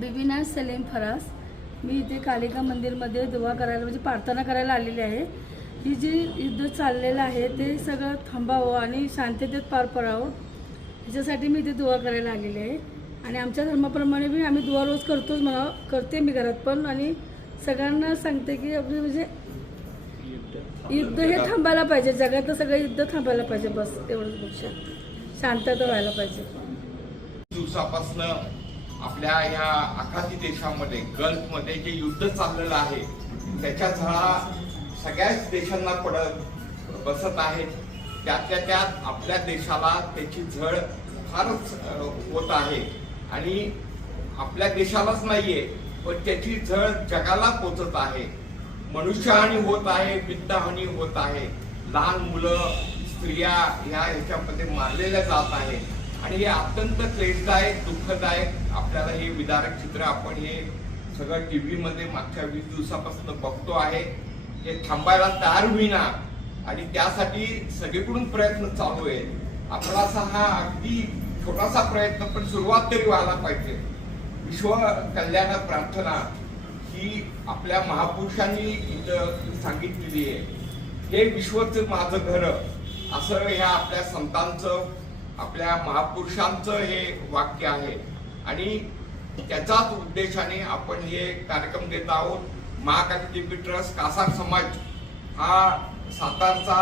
बिबिना सलीम फरास, मी इथे कालिका मंदिरमध्ये दुआ करायला म्हणजे प्रार्थना करायला आलेली आहे। ही जी युद्ध चाललेलं आहे ते सगळं थांबावं आणि शांततेत पार पडावं ह्याच्यासाठी मी इथे दुआ करायला आलेली आहे। आणि आमच्या धर्माप्रमाणे बी आम्ही दुआ रोज करतोच, मला करते मी घरात पण, आणि सगळ्यांना सांगते की आपलं म्हणजे युद्ध हे थांबायला पाहिजे, जगातलं सगळं युद्ध थांबायला पाहिजे, बस एवढंच गोष्ट, शांतता व्हायला पाहिजे। दिवसापासून आपल्या या आखाती देशामध्ये गल्फमध्ये जे युद्ध चाललेलं आहे त्याच्या झळा सगळ्याच देशांना पडत बसत आहे। त्यातल्या त्यात आपल्या देशाला त्याची झळ फारच होत आहे आणि आपल्या देशालाच नाहीये पण त्याची झळ जगाला पोचत आहे। मनुष्यहानी होत आहे, वित्तहानी होत आहे, लहान मुलं स्त्रिया ह्याच्यामध्ये मारलेल्या जात आहे आणि हे अत्यंत क्लेशदायक दुःखदायक आपल्याला हे विदारक चित्र आपण हे सगळं टीव्ही मध्ये मागच्या 20 दिवसापासून बघतो आहे। हे थांबायला तयार होईना आणि त्यासाठी सगळीकडून प्रयत्न चालू आहे। आपला हा अगदी छोटासा प्रयत्न पण सुरुवात तरी व्हायला पाहिजे। विश्व कल्याण प्रार्थना ही आपल्या महापुरुषांनी इथं सांगितलेली आहे। हे विश्वच माझं घर असं ह्या आपल्या संतांचं आपल्या महापुरुषांचं हे वाक्य आहे आणि त्याचाच उद्देशाने आपण हे कार्यक्रम देत आहोत। महाकाली देवी ट्रस्ट कासार समाज हा सातारचा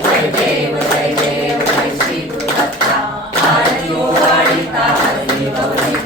जय देव जय श्री गुरुदत्ता, आरती ओवाळीता हरी गौरी।